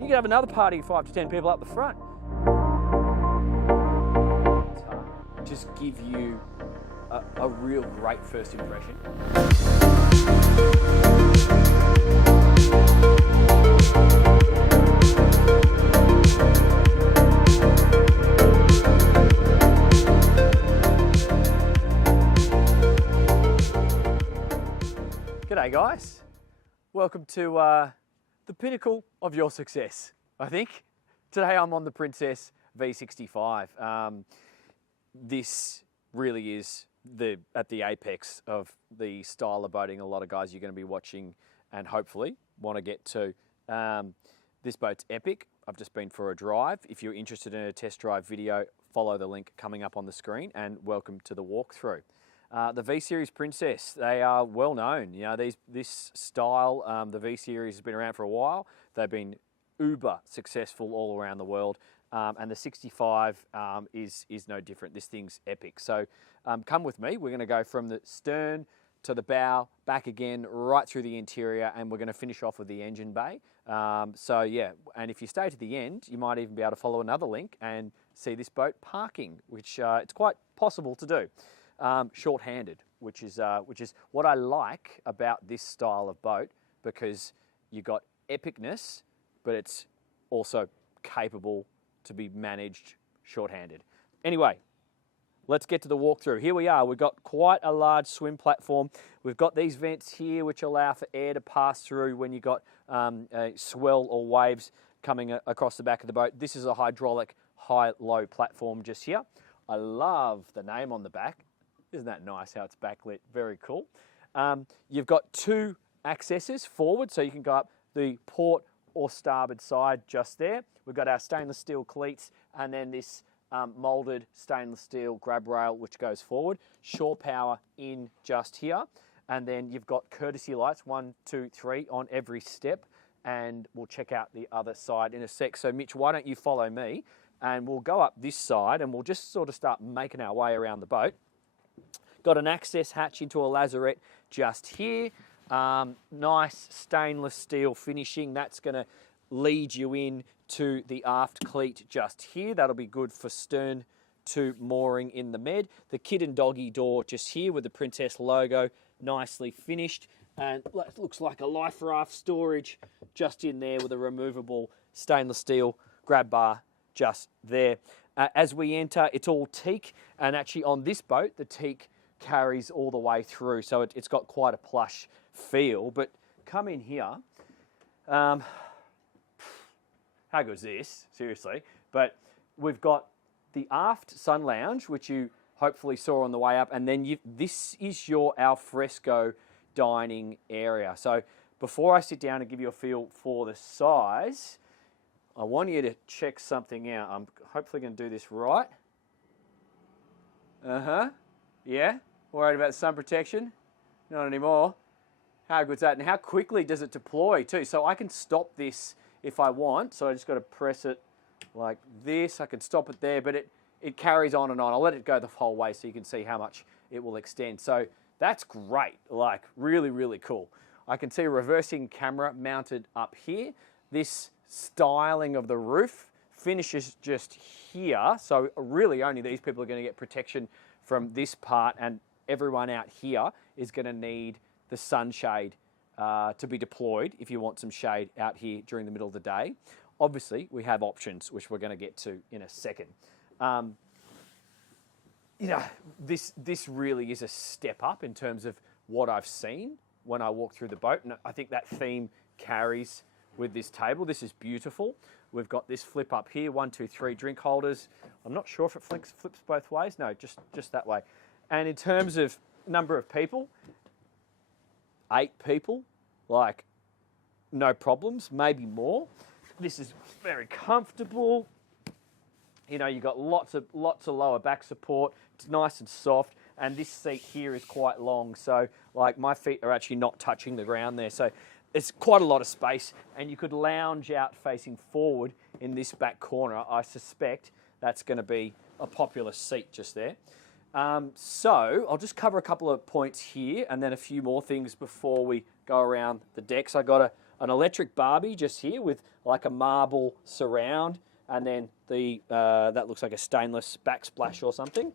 You could have another party of 5 to 10 people up the front. Just give you a real great first impression. G'day guys, welcome to the pinnacle of your success, I think. Today I'm on the Princess V65. This really is at the apex of the style of boating a lot of guys you're going to be watching and hopefully want to get to. This boat's epic. I've just been for a drive. If you're interested in a test drive video, follow the link coming up on the screen and welcome to the walkthrough. The V-Series Princess, they are well known. You know, this style, the V-Series has been around for a while. They've been uber successful all around the world. And the 65 is no different. This thing's epic. So come with me. We're going to go from the stern to the bow, back again, right through the interior, and we're going to finish off with the engine bay. So yeah, and if you stay to the end, you might even be able to follow another link and see this boat parking, which it's quite possible to do. Short-handed, which is what I like about this style of boat, because you got epicness, but it's also capable to be managed short-handed. Anyway, let's get to the walkthrough. Here we are. We've got quite a large swim platform. We've got these vents here which allow for air to pass through when you've got a swell or waves coming across the back of the boat. This is a hydraulic high-low platform just here. I love the name on the back. Isn't that nice how it's backlit? Very cool. You've got two accesses forward, so you can go up the port or starboard side just there. We've got our stainless steel cleats and then this moulded stainless steel grab rail which goes forward. Shore power in just here. And then you've got courtesy lights, 1, 2, 3 on every step. And we'll check out the other side in a sec. So Mitch, why don't you follow me? And we'll go up this side and we'll just sort of start making our way around the boat. Got an access hatch into a lazarette just here. Nice stainless steel finishing. That's going to lead you in to the aft cleat just here. That'll be good for stern to mooring in the med. The kid and doggy door just here with the Princess logo, nicely finished. And it looks like a life raft storage just in there with a removable stainless steel grab bar just there. As we enter, it's all teak, and actually on this boat, the teak carries all the way through, so it's got quite a plush feel. But come in here, how good is this? Seriously. But we've got the aft sun lounge, which you hopefully saw on the way up, and then this is your alfresco dining area. So before I sit down and give you a feel for the size, I want you to check something out. I'm hopefully going to do this right. Yeah? Worried about sun protection? Not anymore. How good's that? And how quickly does it deploy too? So I can stop this if I want. So I just got to press it like this. I can stop it there, but it carries on and on. I'll let it go the whole way so you can see how much it will extend. So that's great. Like really, really cool. I can see a reversing camera mounted up here. This styling of the roof finishes just here. So really only these people are going to get protection from this part, and everyone out here is going to need the sunshade to be deployed if you want some shade out here during the middle of the day. Obviously, we have options, which we're going to get to in a second. You know, this really is a step up in terms of what I've seen when I walk through the boat, and I think that theme carries with this table. This is beautiful. We've got this flip up here, 1, 2, 3 drink holders. I'm not sure if it flips both ways. No, just that way. And in terms of number of people, 8 people, like no problems, maybe more. This is very comfortable. You know, you've got lots of lower back support. It's nice and soft. And this seat here is quite long. So like my feet are actually not touching the ground there. So it's quite a lot of space, and you could lounge out facing forward in this back corner. I suspect that's going to be a popular seat just there. So I'll just cover a couple of points here and then a few more things before we go around the decks. I got an electric barbie just here with like a marble surround, and then the that looks like a stainless backsplash or something.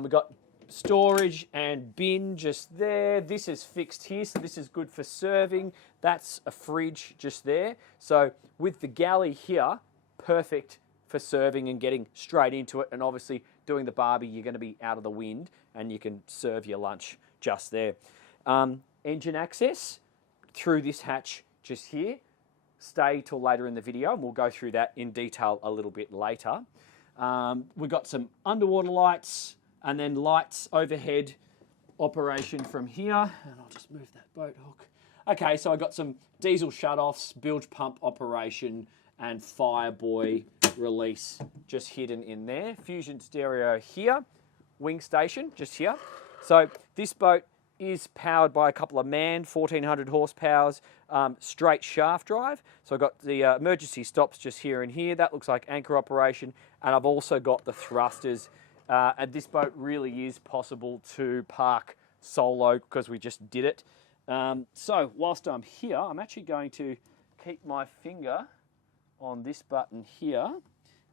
We've got storage and bin just there. This is fixed here, so this is good for serving. That's a fridge just there. So with the galley here, perfect for serving and getting straight into it. And obviously doing the barbie, you're going to be out of the wind and you can serve your lunch just there. Engine access through this hatch just here. Stay till later in the video and we'll go through that in detail a little bit later. We've got some underwater lights and then lights overhead operation from here. And I'll just move that boat hook. Okay, so I got some diesel shutoffs, bilge pump operation, and Fireboy release just hidden in there. Fusion stereo here, wing station just here. So this boat is powered by a couple of manned 1400 horsepowers, straight shaft drive. So I've got the emergency stops just here and here. That looks like anchor operation. And I've also got the thrusters. And this boat really is possible to park solo because we just did it. So whilst I'm here, I'm actually going to keep my finger on this button here.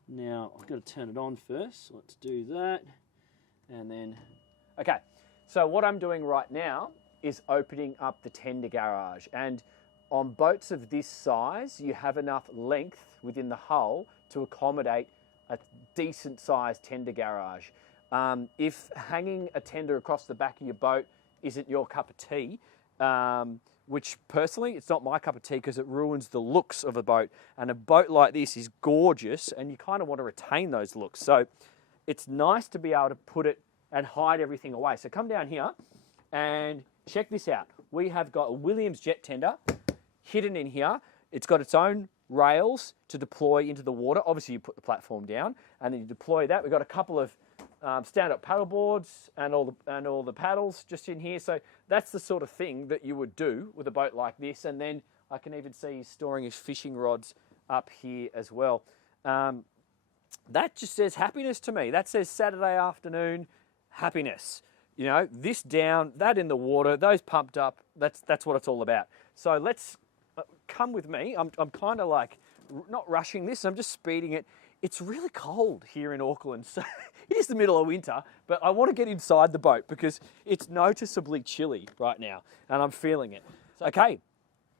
Now I've got to turn it on first. So let's do that. And then, okay. So what I'm doing right now is opening up the tender garage. And on boats of this size, you have enough length within the hull to accommodate a decent sized tender garage. If hanging a tender across the back of your boat isn't your cup of tea, which personally, it's not my cup of tea because it ruins the looks of a boat. And a boat like this is gorgeous and you kind of want to retain those looks. So it's nice to be able to put it and hide everything away. So come down here and check this out. We have got a Williams jet tender hidden in here. It's got its own rails to deploy into the water. Obviously you put the platform down and then you deploy that. We've got a couple of stand-up paddle boards and all the paddles just in here. So that's the sort of thing that you would do with a boat like this. And then I can even see he's storing his fishing rods up here as well. That just says happiness to me. That says Saturday afternoon happiness. You know, this down, that in the water, those pumped up. That's what it's all about. So let's come with me. I'm kind of like not rushing this. I'm just speeding it. It's really cold here in Auckland. So it is the middle of winter, but I want to get inside the boat because it's noticeably chilly right now and I'm feeling it. Okay,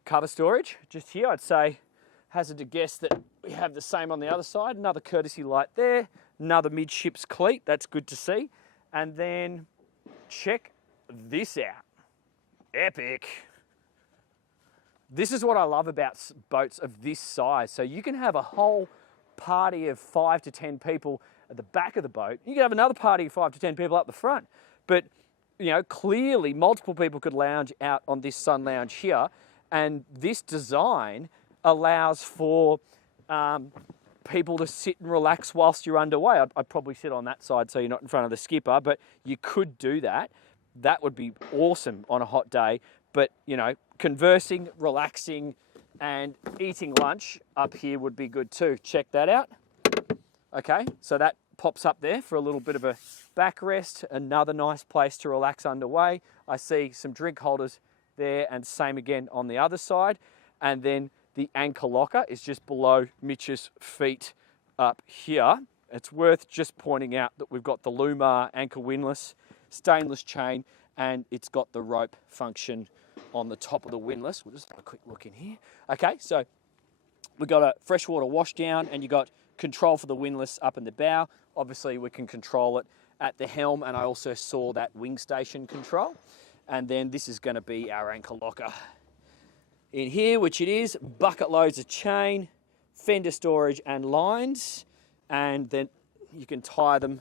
cover storage just here. I'd say hazard to guess that we have the same on the other side. Another courtesy light there, another midships cleat. That's good to see. And then check this out. Epic. This is what I love about boats of this size. So you can have a whole party of 5 to 10 people at the back of the boat. You can have another party of 5 to 10 people up the front. But, you know, clearly multiple people could lounge out on this sun lounge here. And this design allows for people to sit and relax whilst you're underway. I'd probably sit on that side so you're not in front of the skipper, but you could do that. That would be awesome on a hot day. But, you know, conversing, relaxing, and eating lunch up here would be good too. Check that out. Okay, so that pops up there for a little bit of a backrest. Another nice place to relax underway. I see some drink holders there and same again on the other side. And then the anchor locker is just below Mitch's feet up here. It's worth just pointing out that we've got the Lumar anchor windlass, stainless chain, and it's got the rope function on the top of the windlass. We'll just have a quick look in here. Okay, so we've got a freshwater washdown and you've got control for the windlass up in the bow. Obviously we can control it at the helm, and I also saw that wing station control. And then this is going to be our anchor locker in here, which it is. Bucket loads of chain, fender storage and lines, and then you can tie them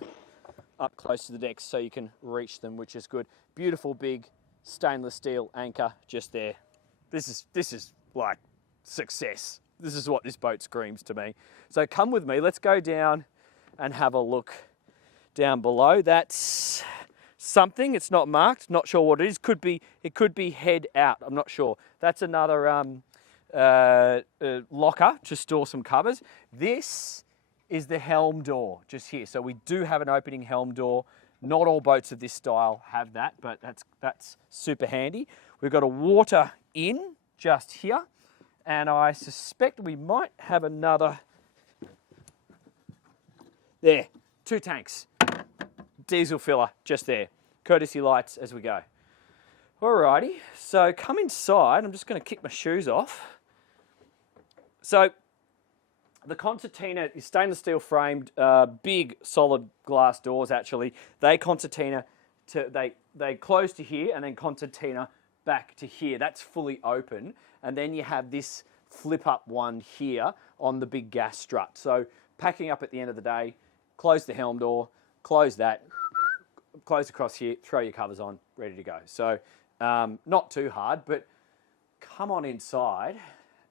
up close to the deck so you can reach them, which is good. Beautiful big stainless steel anchor just there. This is like success. This is what this boat screams to me. So come with me, let's go down and have a look down below. That's something, it's not marked, not sure what it is. It could be head out, I'm not sure. That's another locker to store some covers. This is the helm door just here. So we do have an opening helm door. Not all boats of this style have that, but that's super handy. We've got a water in just here, and I suspect we might have another. There, 2 tanks. Diesel filler just there. Courtesy lights as we go. Alrighty, so come inside. I'm just going to kick my shoes off. So the concertina is stainless steel framed, big solid glass doors actually. They concertina they close to here and then concertina back to here. That's fully open. And then you have this flip up one here on the big gas strut. So packing up at the end of the day, close the helm door, close that, close across here, throw your covers on, ready to go. So not too hard, but come on inside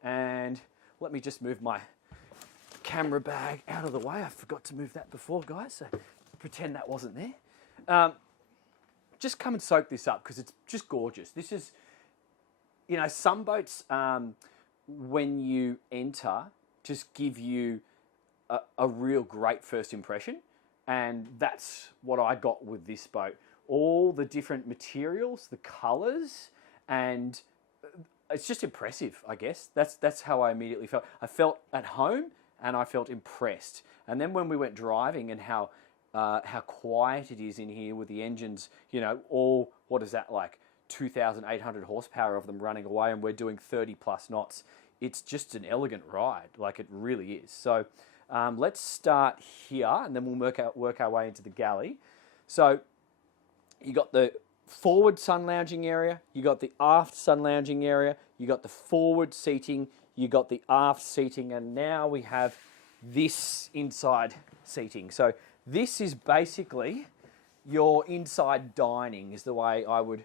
and let me just move my camera bag out of the way. I forgot to move that before, guys, so pretend that wasn't there. Just come and soak this up because it's just gorgeous. This is, you know, some boats, when you enter, just give you a real great first impression. And that's what I got with this boat. All the different materials, the colours, and it's just impressive, I guess. That's how I immediately felt. I felt at home and I felt impressed. And then when we went driving and how quiet it is in here with the engines, you know, all, what is that, like 2,800 horsepower of them running away, and we're doing 30 plus knots. It's just an elegant ride, like it really is. So let's start here and then we'll work our way into the galley. So you got the forward sun lounging area, you got the aft sun lounging area, you got the forward seating, you got the aft seating, and now we have this inside seating. So this is basically your inside dining is the way I would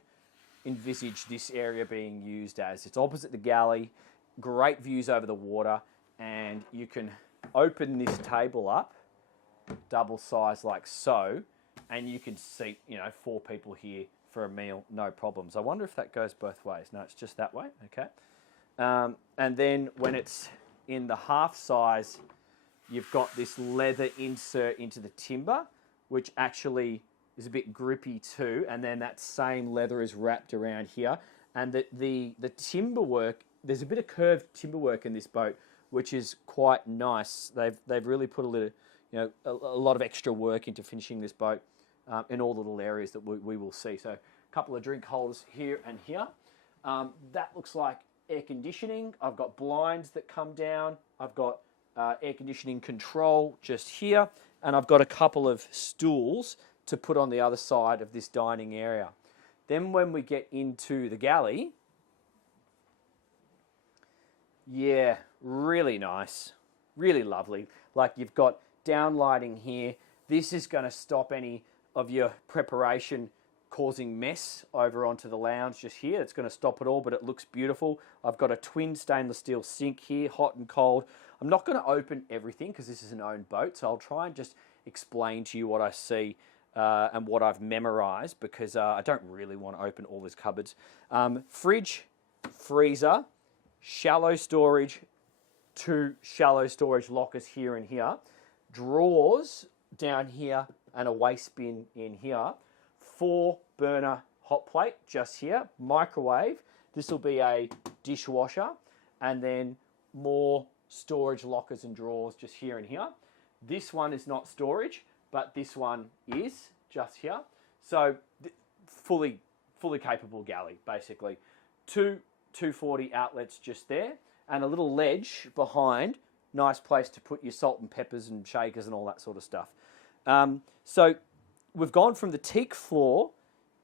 envisage this area being used as. It's opposite the galley, great views over the water, and you can open this table up, double size like so, and you can seat, you know, 4 people here for a meal, no problems. I wonder if that goes both ways. No, it's just that way, okay. And then when it's in the half size, you've got this leather insert into the timber, which actually is a bit grippy too, and then that same leather is wrapped around here. And the timber work, there's a bit of curved timber work in this boat, which is quite nice. They've really put a little, you know, a lot of extra work into finishing this boat in all the little areas that we will see. So a couple of drink holders here and here. That looks like air conditioning. I've got blinds that come down. I've got air conditioning control just here, and I've got a couple of stools to put on the other side of this dining area. Then when we get into the galley, yeah, really nice, really lovely. Like you've got downlighting here. This is going to stop any of your preparation causing mess over onto the lounge just here. It's going to stop it all, but it looks beautiful. I've got a twin stainless steel sink here, hot and cold. I'm not going to open everything because this is an owned boat, so I'll try and just explain to you what I see and what I've memorized, because I don't really want to open all these cupboards. Fridge, freezer, shallow storage, 2 shallow storage lockers here and here, drawers down here, and a waste bin in here, 4 burner hot plate just here, microwave. This will be a dishwasher, and then more storage lockers and drawers just here and here. This one is not storage, but this one is just here. So fully capable galley, basically. 2 240 outlets just there, and a little ledge behind. Nice place to put your salt and peppers and shakers and all that sort of stuff. So we've gone from the teak floor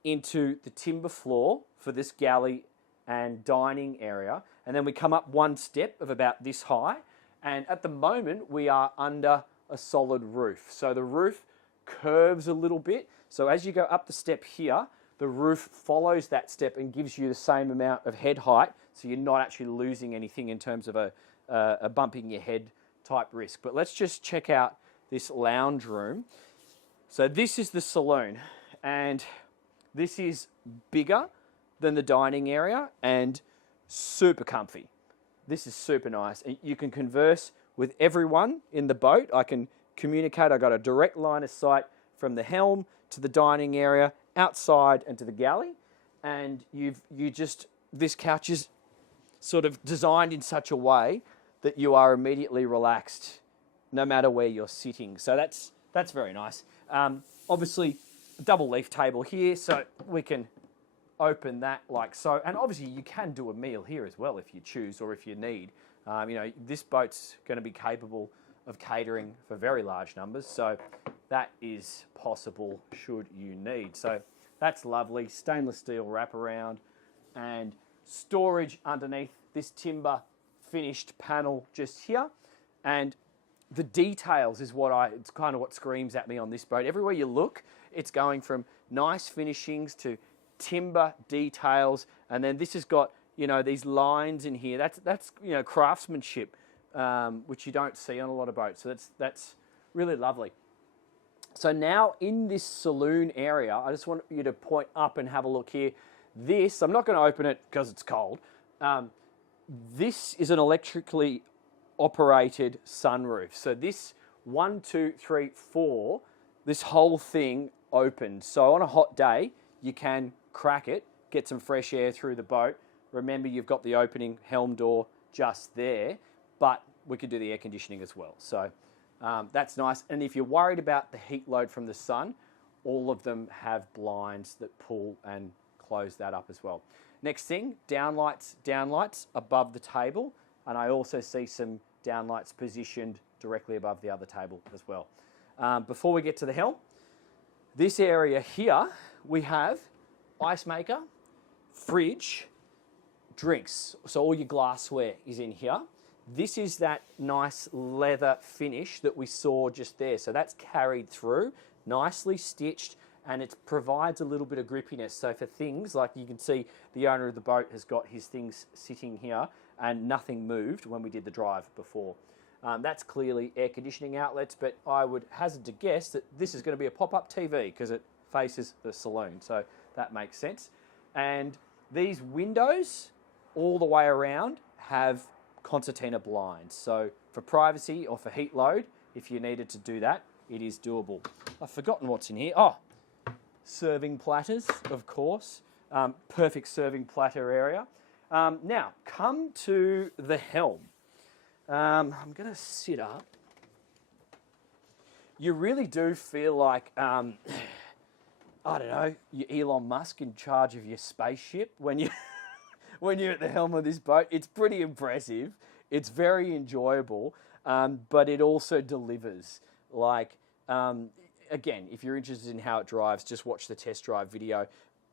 into the timber floor for this galley and dining area, and then we come up 1 step of about this high, and at the moment we are under a solid roof. So the roof curves a little bit, so as you go up the step here, the roof follows that step and gives you the same amount of head height, so you're not actually losing anything in terms of a bumping your head type risk. But let's just check out this lounge room. So this is the saloon, and this is bigger than the dining area and super comfy. This is super nice. You can converse with everyone in the boat. I can communicate. I got a direct line of sight from the helm to the dining area, outside and to the galley. And this couch is sort of designed in such a way that you are immediately relaxed no matter where you're sitting. So that's very nice. Obviously, double leaf table here, so we can open that like so. And obviously you can do a meal here as well if you choose or if you need. You know, this boat's going to be capable of catering for very large numbers, so that is possible should you need. So that's lovely. Stainless steel wraparound and storage underneath this timber finished panel just here. And the details is it's kind of what screams at me on this boat. Everywhere you look, it's going from nice finishings to timber details, and then this has got, you know, these lines in here. That's you know, craftsmanship, which you don't see on a lot of boats. So that's really lovely. So now in this saloon area, I just want you to point up and have a look here. This, I'm not going to open it because it's cold. This is an electrically operated sunroof. So this 1, 2, 3, 4, this whole thing opens. So on a hot day, you can crack it, get some fresh air through the boat. Remember, you've got the opening helm door just there, but we could do the air conditioning as well. So that's nice. And if you're worried about the heat load from the sun, all of them have blinds that pull and close that up as well. Next thing, downlights above the table. And I also see some downlights positioned directly above the other table as well. Before we get to the helm, this area here, we have ice maker, fridge, drinks. So all your glassware is in here. This is that nice leather finish that we saw just there. So that's carried through, nicely stitched, and it provides a little bit of grippiness. So for things like, you can see the owner of the boat has got his things sitting here and nothing moved when we did the drive before. That's clearly air conditioning outlets, but I would hazard to guess that this is going to be a pop-up TV because it faces the saloon. So that makes sense. And these windows all the way around have concertina blinds. So for privacy or for heat load, if you needed to do that, it is doable. I've forgotten what's in here. Oh, serving platters, of course. Perfect serving platter area. Now, come to the helm. I'm going to sit up. You really do feel like, I don't know, you're Elon Musk in charge of your spaceship when you when you're at the helm of this boat. It's pretty impressive. It's very enjoyable, but it also delivers. Like, again, if you're interested in how it drives, just watch the test drive video.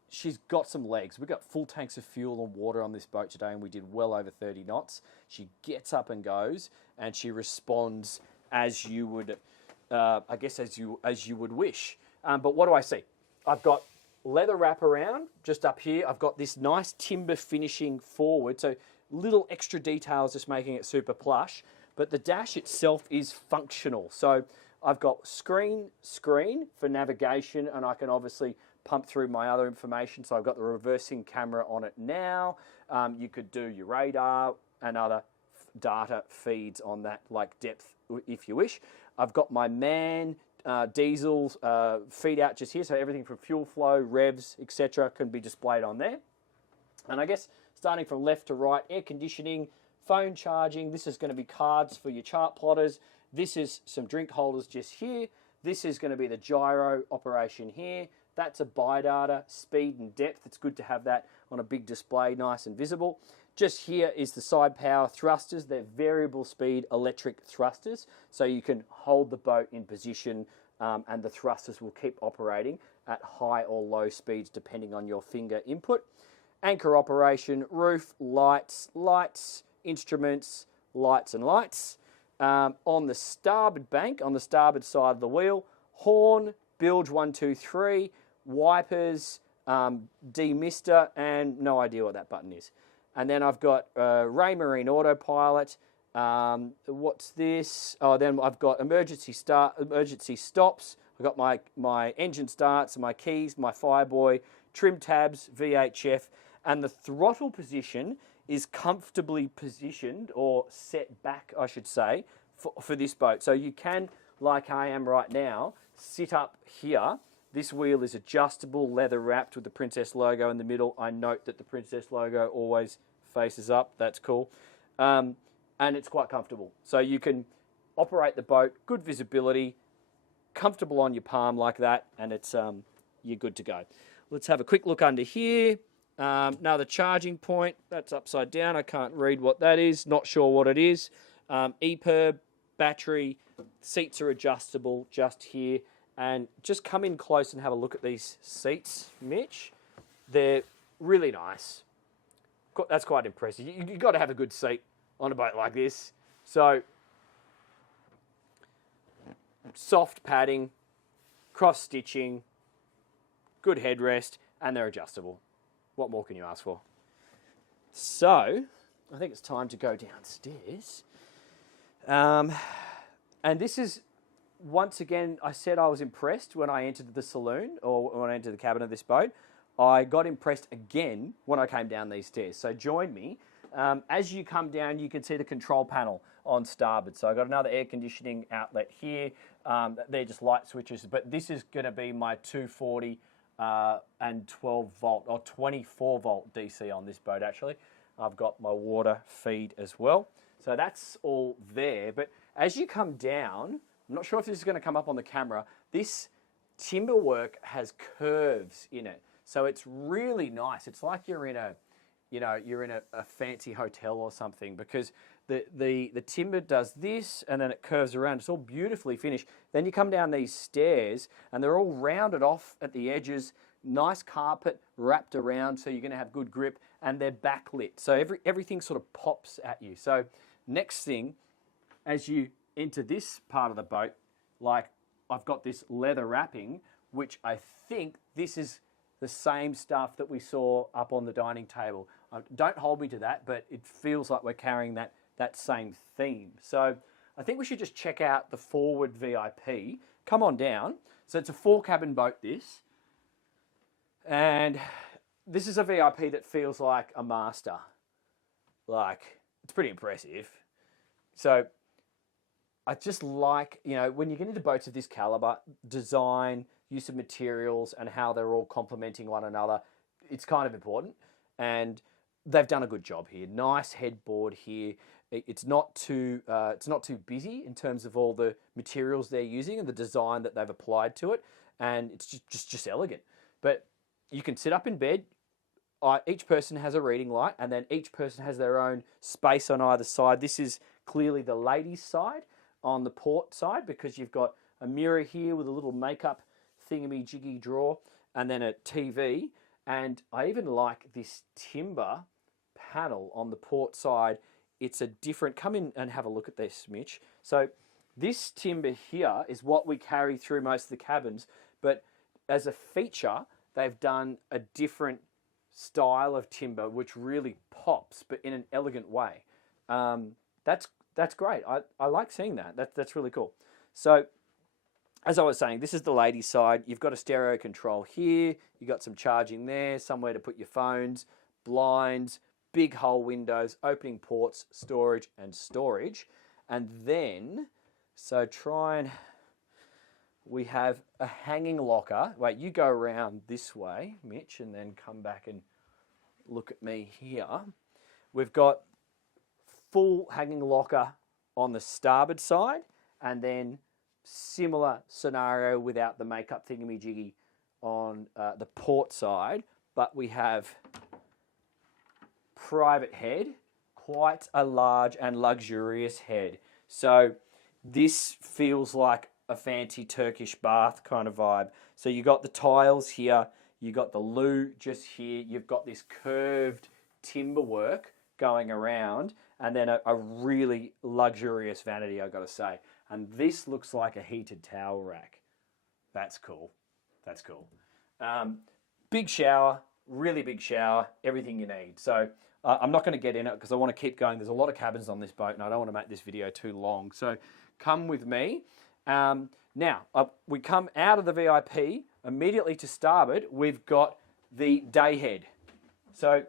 She's got some legs. We've got full tanks of fuel and water on this boat today, and we did well over 30 knots. She gets up and goes, and she responds as you would, I guess, as you would wish. But what do I see? I've got leather wraparound just up here. I've got this nice timber finishing forward, so little extra details just making it super plush. But the dash itself is functional. So I've got screen for navigation, and I can obviously pump through my other information. So I've got the reversing camera on it now. You could do your radar and other data feeds on that, like depth if you wish. I've got my MAN diesel feed out just here, so everything from fuel flow, revs, etc. can be displayed on there. And I guess starting from left to right, air conditioning, phone charging. This is going to be cards for your chart plotters. This is some drink holders just here. This is going to be the gyro operation here. That's a bidata, speed and depth. It's good to have that on a big display, nice and visible. Just here is the side power thrusters. They're variable speed electric thrusters, so you can hold the boat in position and the thrusters will keep operating at high or low speeds depending on your finger input. Anchor operation, roof, lights, instruments, lights and lights. On the starboard bank, on the starboard side of the wheel, horn, bilge 1, 2, 3, wipers, demister, and no idea what that button is. And then I've got Raymarine autopilot. What's this? Oh, then I've got emergency stops. I've got my engine starts, my keys, my fireboy, trim tabs, VHF, and the throttle position is comfortably positioned, or set back, I should say, for this boat. So you can, like I am right now, sit up here. This wheel is adjustable, leather wrapped with the Princess logo in the middle. I note that the Princess logo always faces up. That's cool. And it's quite comfortable. So you can operate the boat, good visibility, comfortable on your palm like that, and it's you're good to go. Let's have a quick look under here. Now the charging point, that's upside down. I can't read what that is. Not sure what it is. EPIRB, battery, seats are adjustable just here. And just come in close and have a look at these seats, Mitch. They're really nice. That's quite impressive. You've got to have a good seat on a boat like this. So, soft padding, cross stitching, good headrest, and they're adjustable. What more can you ask for? So, I think it's time to go downstairs. And this is, once again, I said I was impressed when I entered the saloon, or when I entered the cabin of this boat. I got impressed again when I came down these stairs. So join me. As you come down, you can see the control panel on starboard. So I've got another air conditioning outlet here. They're just light switches, but this is going to be my 240 and 12 volt, or 24 volt DC on this boat actually. I've got my water feed as well. So that's all there. But as you come down, I'm not sure if this is going to come up on the camera, this timber work has curves in it. So it's really nice. It's like you're in a, you're in a fancy hotel or something, because the timber does this and then it curves around. It's all beautifully finished. Then you come down these stairs and they're all rounded off at the edges, nice carpet wrapped around so you're going to have good grip, and they're backlit. So everything sort of pops at you. So next thing, as you enter this part of the boat, like I've got this leather wrapping, which I think this is the same stuff that we saw up on the dining table. Don't hold me to that, but it feels like we're carrying that same theme. So I think we should just check out the forward VIP. Come on down. So it's a 4-cabin boat, this. And this is a VIP that feels like a master. Like, it's pretty impressive. So I just like, when you get into boats of this caliber, design, use of materials, and how they're all complementing one another, it's kind of important. And they've done a good job here. Nice headboard here. It's not too busy in terms of all the materials they're using and the design that they've applied to it. And it's just elegant. But you can sit up in bed. Each person has a reading light, and then each person has their own space on either side. This is clearly the ladies' side on the port side, because you've got a mirror here with a little makeup thingy-jiggy drawer, and then a TV. And I even like this timber panel on the port side. It's a different, come in and have a look at this, Mitch. So this timber here is what we carry through most of the cabins, but as a feature, they've done a different style of timber, which really pops, but in an elegant way. That's great. I like seeing that. That's really cool. So, as I was saying, this is the ladies' side. You've got a stereo control here. You've got some charging there, somewhere to put your phones, blinds, big hull windows, opening ports, storage, and storage. And then, we have a hanging locker. Wait, you go around this way, Mitch, and then come back and look at me here. We've got full hanging locker on the starboard side, and then similar scenario without the makeup thingamajiggy on the port side, but we have private head, quite a large and luxurious head. So this feels like a fancy Turkish bath kind of vibe. So you got the tiles here, you got the loo just here, you've got this curved timber work going around, and then a really luxurious vanity, I've got to say. And this looks like a heated towel rack. That's cool. That's cool. Big shower, really big shower, everything you need. So I'm not going to get in it because I want to keep going. There's a lot of cabins on this boat and I don't want to make this video too long. So come with me. Now, we come out of the VIP, immediately to starboard, we've got the day head. So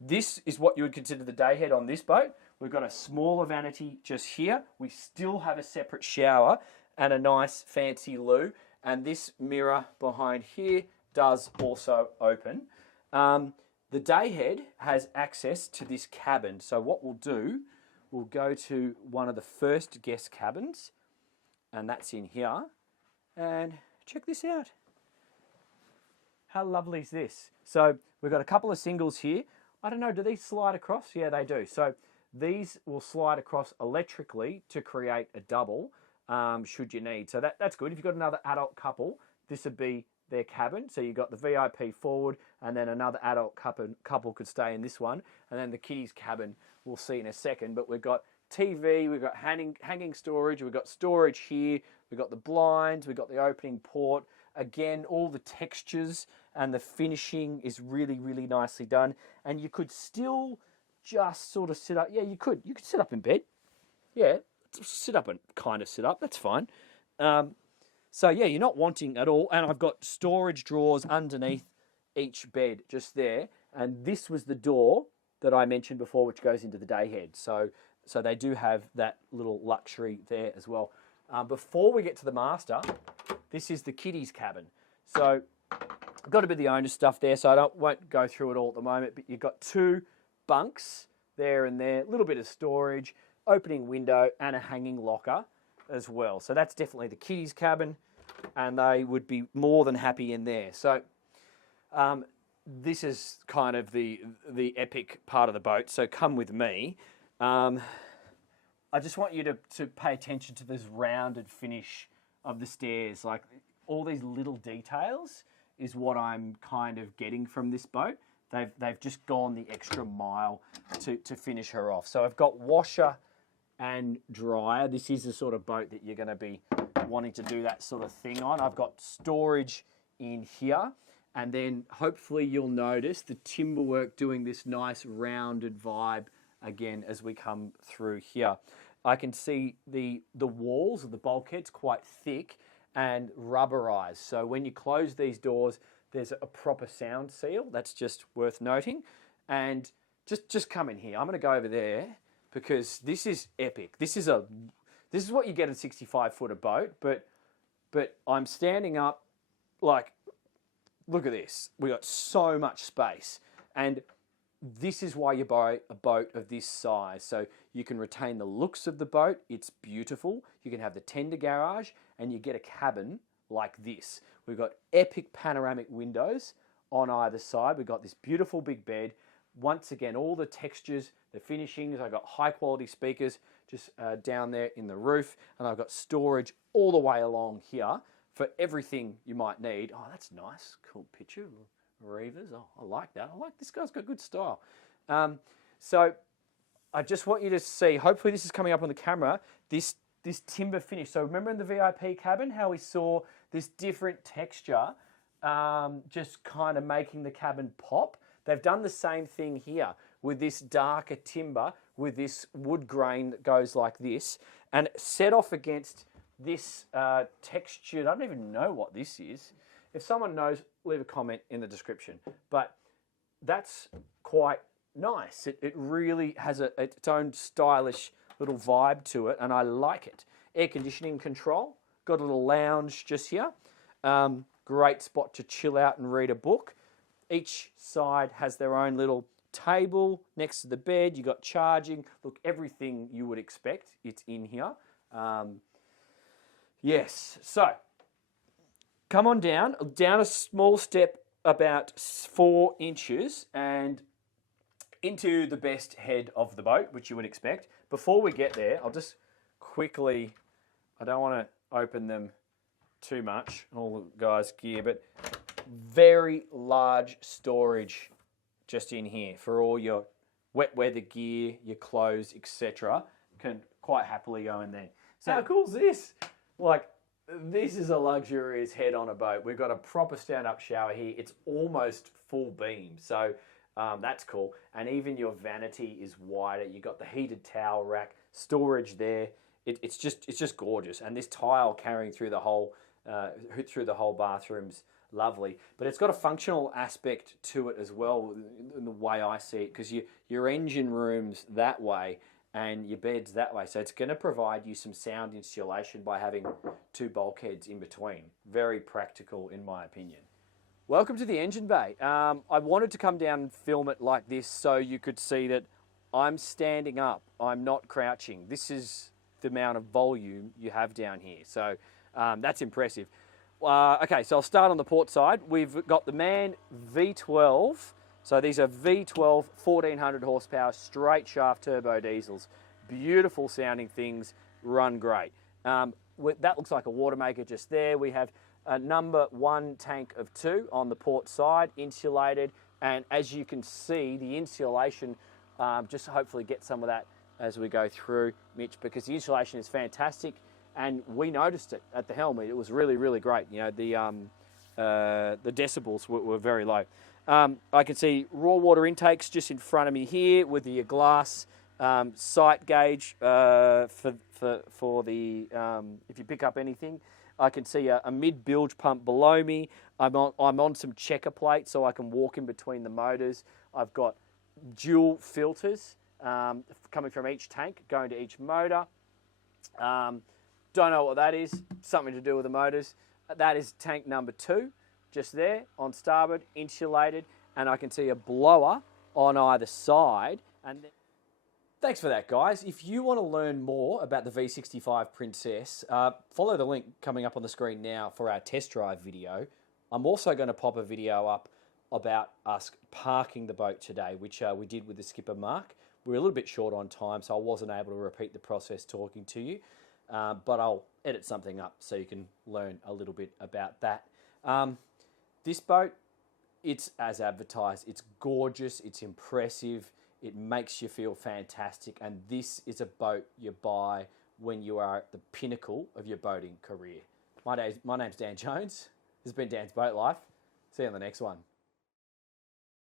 this is what you would consider the day head on this boat. We've got a smaller vanity just here. We still have a separate shower and a nice fancy loo. And this mirror behind here does also open. The day head has access to this cabin. So what we'll do, we'll go to one of the first guest cabins, and that's in here. And check this out. How lovely is this? So we've got a couple of singles here. I don't know, do these slide across? Yeah, they do. So these will slide across electrically to create a double, should you need. So that's good. If you've got another adult couple, this would be their cabin. So you've got the VIP forward, and then another adult couple could stay in this one. And then the kiddies cabin, we'll see in a second. But we've got TV, we've got hanging storage, we've got storage here, we've got the blinds, we've got the opening port. Again, all the textures and the finishing is really, really nicely done. And you could still just sort of sit up. Yeah, you could. You could sit up in bed. Yeah, sit up and kind of sit up. That's fine. So, yeah, you're not wanting at all. And I've got storage drawers underneath each bed just there. And this was the door that I mentioned before, which goes into the day head. So they do have that little luxury there as well. Before we get to the master, this is the kiddies cabin. So I've got a bit of the owner's stuff there, so I won't go through it all at the moment, but you've got 2 bunks there and there, a little bit of storage, opening window, and a hanging locker as well. So that's definitely the kiddies cabin, and they would be more than happy in there. So this is kind of the epic part of the boat, so come with me. I just want you to pay attention to this rounded finish of the stairs. Like, all these little details is what I'm kind of getting from this boat. They've just gone the extra mile to finish her off. So I've got washer and dryer. This is the sort of boat that you're going to be wanting to do that sort of thing on. I've got storage in here, and then hopefully you'll notice the timber work doing this nice rounded vibe again as we come through here. I can see the walls of the bulkheads quite thick and rubberized. So when you close these doors, there's a proper sound seal. That's just worth noting. And just come in here. I'm going to go over there because this is epic. This is what you get in a 65-footer boat, but I'm standing up, like, look at this. We got so much space. And this is why you buy a boat of this size. So you can retain the looks of the boat. It's beautiful. You can have the tender garage, and you get a cabin like this. We've got epic panoramic windows on either side. We've got this beautiful big bed. Once again, all the textures, the finishings. I've got high quality speakers just down there in the roof, and I've got storage all the way along here for everything you might need. Oh, that's nice. Cool picture. Reavers. Oh, I like that. I like this guy's got good style. So I just want you to see, hopefully this is coming up on the camera, this timber finish. So remember in the VIP cabin how we saw this different texture just kind of making the cabin pop? They've done the same thing here with this darker timber with this wood grain that goes like this, and set off against this textured, I don't even know what this is. If someone knows, leave a comment in the description. But that's quite nice. It really has its own stylish little vibe to it, and I like it. Air conditioning control. Got a little lounge just here. Great spot to chill out and read a book. Each side has their own little table next to the bed. You got charging. Look, everything you would expect, it's in here. Yes, so come on down a small step about 4 inches and into the best head of the boat, which you would expect. Before we get there, I'll just quickly, I don't want to open them too much, all the guys' gear, but very large storage just in here for all your wet weather gear, your clothes, etc. Can quite happily go in there. So how cool is this? Like, this is a luxurious head on a boat. We've got a proper stand-up shower here. It's almost full beam, so that's cool. And even your vanity is wider. You've got the heated towel rack, storage there. It's just gorgeous. And this tile carrying through the whole bathroom's lovely. But it's got a functional aspect to it as well, in the way I see it, because your engine room's that way and your bed's that way. So it's going to provide you some sound insulation by having 2 bulkheads in between. Very practical, in my opinion. Welcome to the engine bay. I wanted to come down and film it like this so you could see that I'm standing up. I'm not crouching. This is the amount of volume you have down here. So that's impressive. Okay, so I'll start on the port side. We've got the MAN V12. So these are V12 1400 horsepower straight shaft turbo diesels. Beautiful sounding things, run great. That looks like a water maker just there. We have a number 1 tank of 2 on the port side, insulated, and as you can see, the insulation, just hopefully get some of that as we go through, Mitch, because the insulation is fantastic, and we noticed it at the helm. It was really, really great. You know, the decibels were very low. I can see raw water intakes just in front of me here with the glass sight gauge for the if you pick up anything. I can see a mid-bilge pump below me. I'm on some checker plates so I can walk in between the motors. I've got dual filters coming from each tank, going to each motor. Don't know what that is. Something to do with the motors. That is tank number 2, just there on starboard, insulated, and I can see a blower on either side. And then thanks for that, guys. If you want to learn more about the V65 Princess, follow the link coming up on the screen now for our test drive video. I'm also going to pop a video up about us parking the boat today, which we did with the skipper, Mark. We were a little bit short on time, so I wasn't able to repeat the process talking to you, but I'll edit something up so you can learn a little bit about that. This boat, it's as advertised. It's gorgeous. It's impressive. It makes you feel fantastic, and this is a boat you buy when you are at the pinnacle of your boating career. My name's Dan Jones. This has been Dan's Boat Life. See you on the next one.